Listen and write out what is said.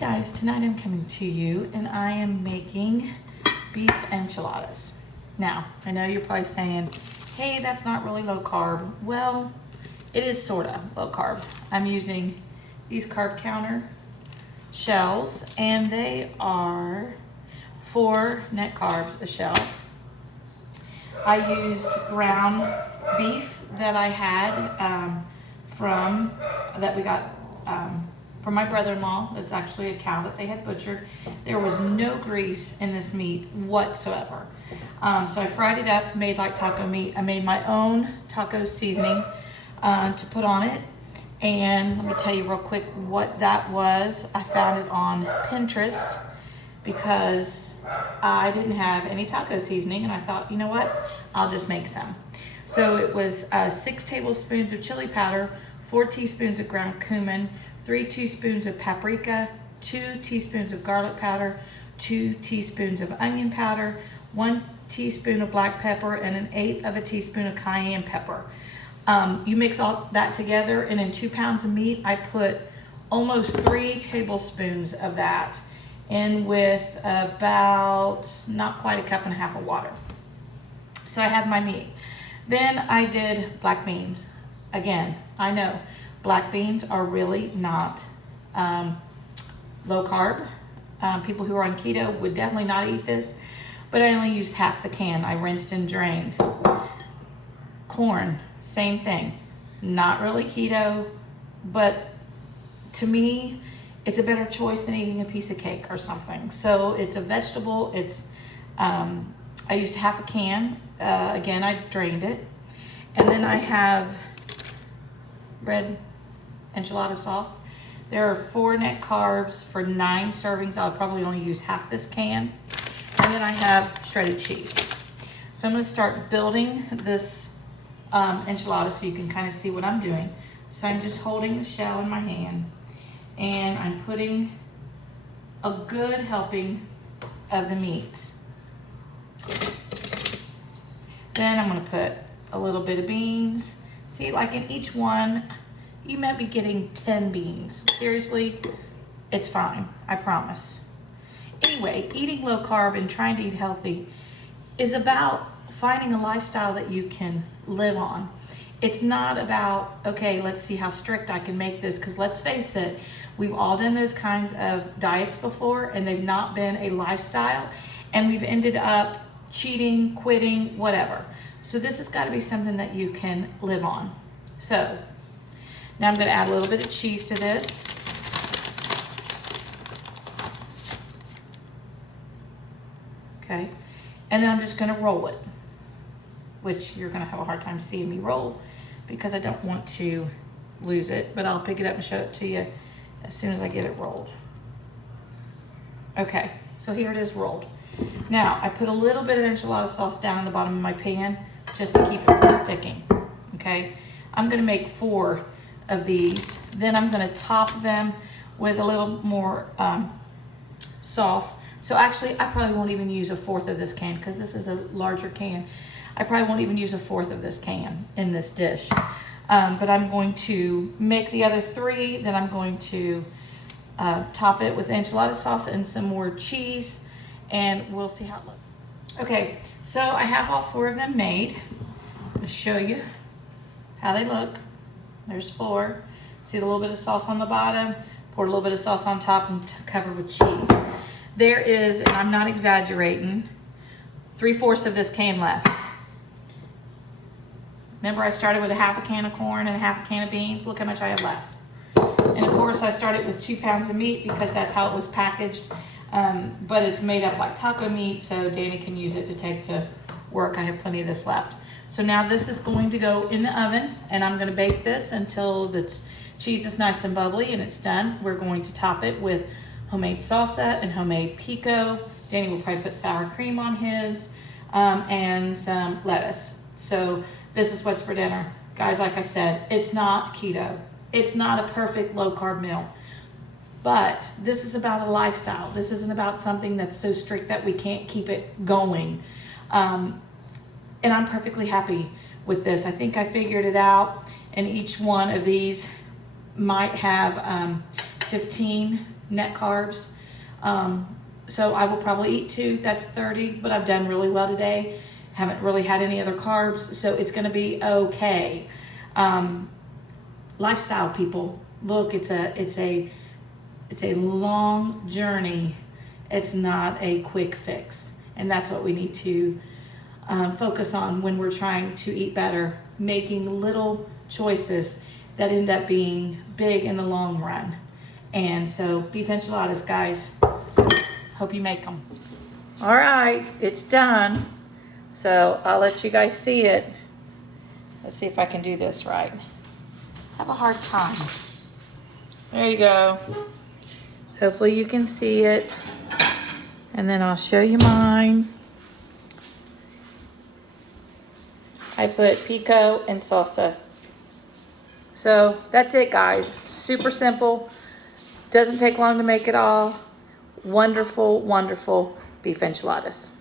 Guys, tonight I'm coming to you and I am making beef enchiladas. Now, I know you're probably saying, hey, that's not really low carb. Well, it is sorta low carb. I'm using these carb counter shells and they are 4 net carbs a shell. I used ground beef that I had from my brother-in-law. It's actually a cow that they had butchered. There was no grease in this meat whatsoever. So I fried it up, made like taco meat. I made my own taco seasoning to put on it. And let me tell you real quick what that was. I found it on Pinterest because I didn't have any taco seasoning and I thought, you know what, I'll just make some. So it was 6 tablespoons of chili powder, 4 teaspoons of ground cumin, 3 teaspoons of paprika, 2 teaspoons of garlic powder, 2 teaspoons of onion powder, 1 teaspoon of black pepper, and 1/8 of a teaspoon of cayenne pepper. You mix all that together, and in 2 pounds of meat, I put almost 3 tablespoons of that in with about not quite a cup and a half of water. So I have my meat. Then I did black beans. Again, I know black beans are really not low carb. People who are on keto would definitely not eat this, but I only used half the can. I rinsed and drained. Corn, same thing. Not really keto, but to me, it's a better choice than eating a piece of cake or something. So it's a vegetable. It's I used half a can. Again, I drained it. And then I have red enchilada sauce. There are 4 net carbs for 9 servings. I'll probably only use half this can. And then I have shredded cheese. So I'm going to start building this enchilada so you can kind of see what I'm doing. So I'm just holding the shell in my hand and I'm putting a good helping of the meat. Then I'm going to put a little bit of beans. See, like in each one, you might be getting 10 beans. Seriously, it's fine, I promise. Anyway, eating low carb and trying to eat healthy is about finding a lifestyle that you can live on. It's not about, okay, let's see how strict I can make this, because let's face it, we've all done those kinds of diets before and they've not been a lifestyle and we've ended up cheating, quitting, whatever. So this has got to be something that you can live on. So now I'm going to add a little bit of cheese to this. Okay. And then I'm just going to roll it, which you're going to have a hard time seeing me roll because I don't want to lose it, but I'll pick it up and show it to you as soon as I get it rolled. Okay, so here it is rolled. Now, I put a little bit of enchilada sauce down in the bottom of my pan just to keep it from sticking, okay? I'm gonna make 4 of these. Then I'm gonna top them with a little more sauce. So actually, I probably won't even use 1/4 of this can because this is a larger can. I probably won't even use 1/4 of this can in this dish. But I'm going to make the other 3, then I'm going to top it with enchilada sauce and some more cheese, and we'll see how it looks. Okay, so I have all 4 of them made. I'm going to show you how they look. There's 4. See the little bit of sauce on the bottom, pour a little bit of sauce on top and covered with cheese. There is, and I'm not exaggerating, 3/4 of this can left. Remember I started with a half a can of corn and a half a can of beans? Look how much I have left. And of course I started with 2 pounds of meat because that's how it was packaged. But it's made up like taco meat, so Danny can use it to take to work. I have plenty of this left. So now this is going to go in the oven, and I'm gonna bake this until the cheese is nice and bubbly and it's done. We're going to top it with homemade salsa and homemade pico. Danny will probably put sour cream on his, and some lettuce. So this is what's for dinner. Guys, like I said, it's not keto. It's not a perfect low carb meal. But this is about a lifestyle. This isn't about something that's so strict that we can't keep it going. And I'm perfectly happy with this. I think I figured it out. And each one of these might have 15 net carbs. So I will probably eat 2, that's 30, but I've done really well today. Haven't really had any other carbs, so it's gonna be okay. Lifestyle people, look, it's a long journey. It's not a quick fix. And that's what we need to focus on when we're trying to eat better, making little choices that end up being big in the long run. And so beef enchiladas, guys, hope you make them. All right, it's done. So I'll let you guys see it. Let's see if I can do this right. I have a hard time. There you go. Hopefully you can see it. And then I'll show you mine. I put pico and salsa. So that's it, guys. Super simple. Doesn't take long to make it all. Wonderful, wonderful beef enchiladas.